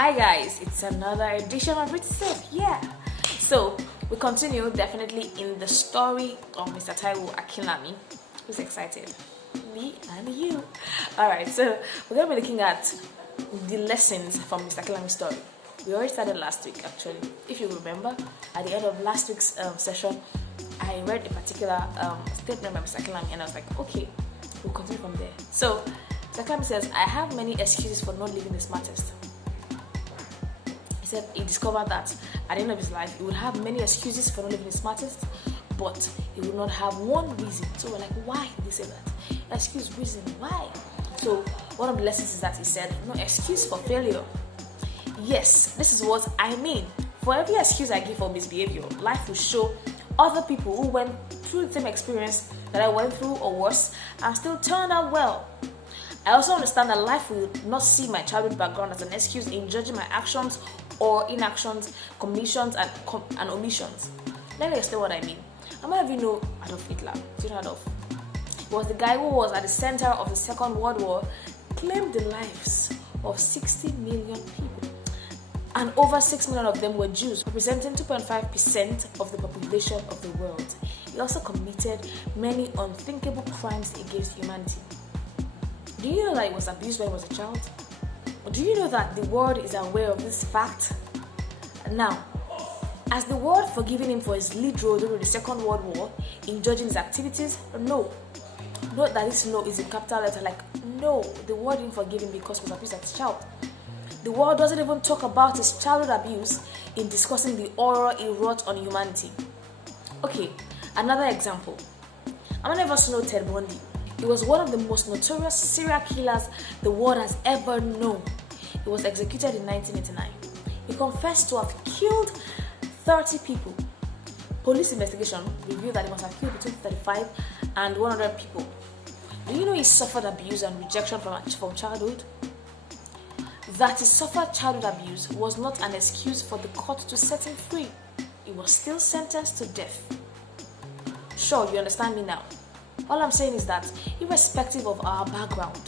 Hi guys, it's another edition of S.A.F.E. Yeah. So we continue definitely in the story of Mr. Taiwo Akinlami. Who's excited? Me and you. Alright, so we're gonna be looking at the lessons from Mr. Akinlami's story. We already started last week actually. If you remember, at the end of last week's session, I read a particular statement by Mr. Akinlami and I was like, okay, we'll continue from there. So Mr. Akinlami says, I have many excuses for not living the smartest. He said he discovered that at the end of his life, he would have many excuses for not living the smartest, but he would not have one reason. So we're like, why did he say that? Excuse, reason, why? So one of the lessons is that he said, no excuse for failure. Yes, this is what I mean. For every excuse I give for misbehavior, life will show other people who went through the same experience that I went through or worse and still turned out well. I also understand that life will not see my childhood background as an excuse in judging my actions or inactions, commissions, and omissions. Let me explain what I mean. How many of you know Adolf Hitler? Do you know Adolf? He was the guy who was at the center of the Second World War, claimed the lives of 60 million people. And over 6 million of them were Jews, representing 2.5% of the population of the world. He also committed many unthinkable crimes against humanity. Do you know that he was abused when he was a child? Do you know that the world is aware of this fact? Now, has the world forgiven him for his lead role during the Second World War in judging his activities? No. Note that this no is in capital letter, like no, the world didn't forgive him because he was abused as a child. The world doesn't even talk about his childhood abuse in discussing the horror he wrought on humanity. Okay, another example. How many of us know Ted Bundy? He was one of the most notorious serial killers the world has ever known. He was executed in 1989. He confessed to have killed 30 people. Police investigation revealed that he must have killed between 35 and 100 people. Do you know he suffered abuse and rejection from childhood? That he suffered childhood abuse was not an excuse for the court to set him free. He was still sentenced to death. Sure, you understand me now. All I'm saying is that irrespective of our background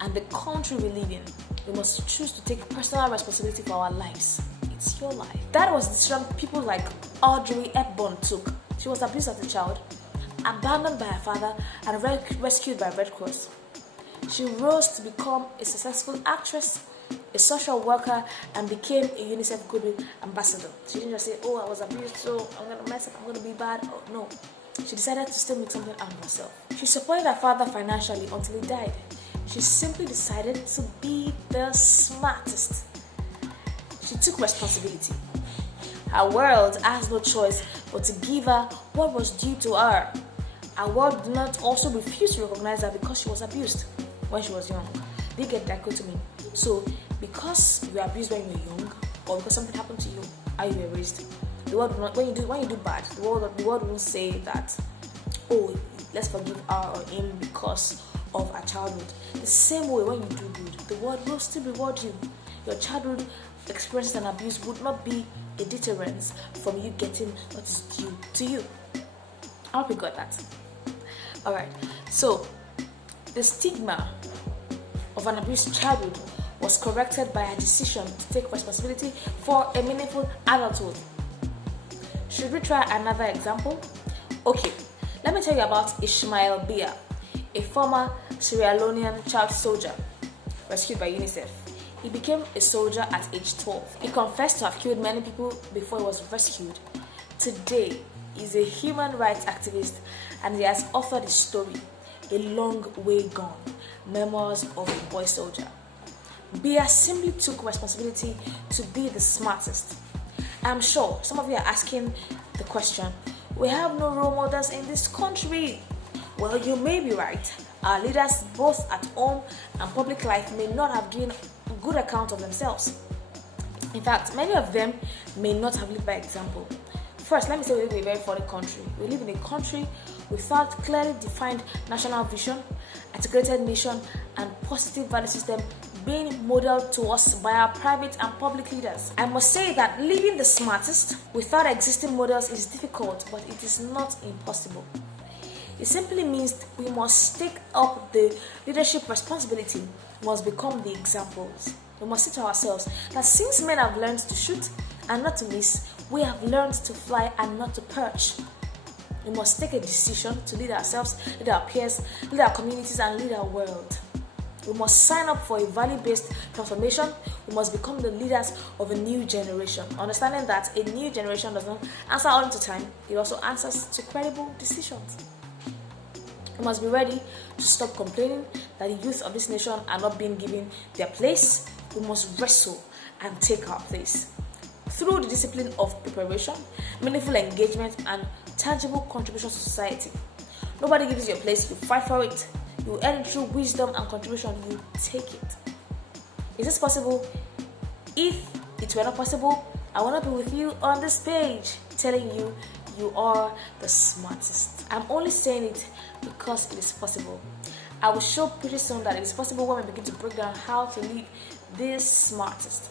and the country we live in, we must choose to take personal responsibility for our lives. It's your life. That was the decision people like Audrey Hepburn took. She was abused as a child, abandoned by her father, and rescued by Red Cross. She rose to become a successful actress, a social worker, and became a UNICEF Goodwill ambassador. She didn't just say, oh, I was abused, so I'm going to mess up, I'm going to be bad. Oh, no. She decided to still make something out of herself. She supported her father financially until he died. She simply decided to be the smartest. She took responsibility. Her world has no choice but to give her what was due to her. Her world did not also refuse to recognize her because she was abused when she was young. They get dichotomy. So, because you were abused when you were young, or because something happened to you, how you were raised, the world will not, when you do bad, the world won't say that, oh, let's forgive her or him because of our childhood. The same way when you do good, the world will still reward you. Your childhood experiences and abuse would not be a deterrence from you getting what is due to you. I hope you got that. Alright, so the stigma of an abused childhood was corrected by a decision to take responsibility for a meaningful adulthood. Should we try another example? Okay, let me tell you about Ismail Bia, a former Sierra Leonean child soldier rescued by UNICEF. He became a soldier at age 12. He confessed to have killed many people before he was rescued. Today, he's a human rights activist and he has authored his story, A Long Way Gone, Memoirs of a Boy Soldier. Bia simply took responsibility to be the smartest. I'm sure some of you are asking the question, we have no role models in this country. Well, you may be right. Our leaders, both at home and public life, may not have given a good account of themselves. In fact, many of them may not have lived by example. First, let me say we live in a very foreign country. We live in a country without clearly defined national vision, articulated mission, and positive value system being modeled to us by our private and public leaders. I must say that living the smartest without existing models is difficult, but it is not impossible. It simply means we must take up the leadership responsibility, must become the examples. We must say to ourselves that since men have learned to shoot and not to miss, we have learned to fly and not to perch. We must take a decision to lead ourselves, lead our peers, lead our communities, and lead our world. We must sign up for a value-based transformation. We must become the leaders of a new generation, understanding that a new generation does not answer all into time, it also answers to credible decisions. We must be ready to stop complaining that the youth of this nation are not being given their place. We must wrestle and take our place. Through the discipline of preparation, meaningful engagement, and tangible contribution to society. Nobody gives you a place, you fight for it. You earn it through wisdom and contribution, you take it. Is this possible? If it were not possible, I will not be with you on this page telling you you are the smartest. I'm only saying it because it is possible. I will show pretty soon that it is possible when we begin to break down how to live this smartest.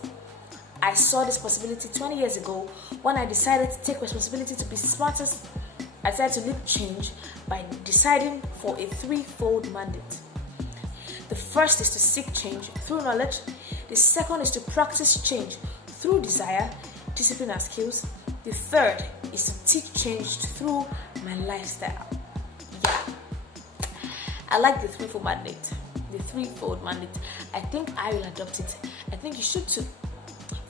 I saw this possibility 20 years ago when I decided to take responsibility to be smartest. I decided to lead change by deciding for a threefold mandate. The first is to seek change through knowledge. The second is to practice change through desire, discipline, and skills. The third is to teach change through my lifestyle. Yeah. I like the threefold mandate. The threefold mandate. I think I will adopt it. I think you should too.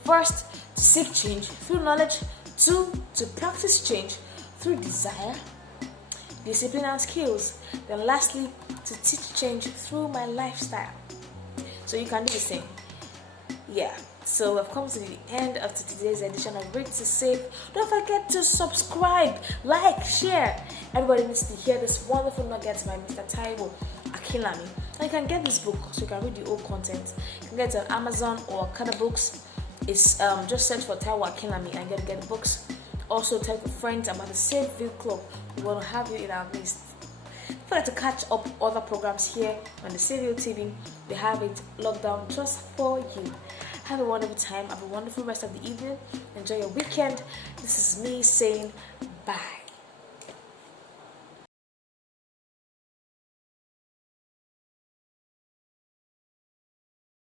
First, to seek change through knowledge. Two, to practice change through desire, discipline, and skills. Then lastly, to teach change through my lifestyle. So you can do the same. Yeah. So we've come to the end of today's edition of Read to Save. Don't forget to subscribe, like, share. Everybody needs to hear this wonderful nuggets by Mr. Taiwo, Akinlami. And you can get this book so you can read the old content. You can get it on Amazon or Kada Books. It's just search for Taiwo Akinlami and get the books. Also tell your friends about the S.A.F.E Club. We want to have you in our midst. Don't forget to catch up other programs here on the S.A.F.E TV. We have it locked down just for you. Have a wonderful time. Have a wonderful rest of the evening. Enjoy your weekend. This is me saying bye.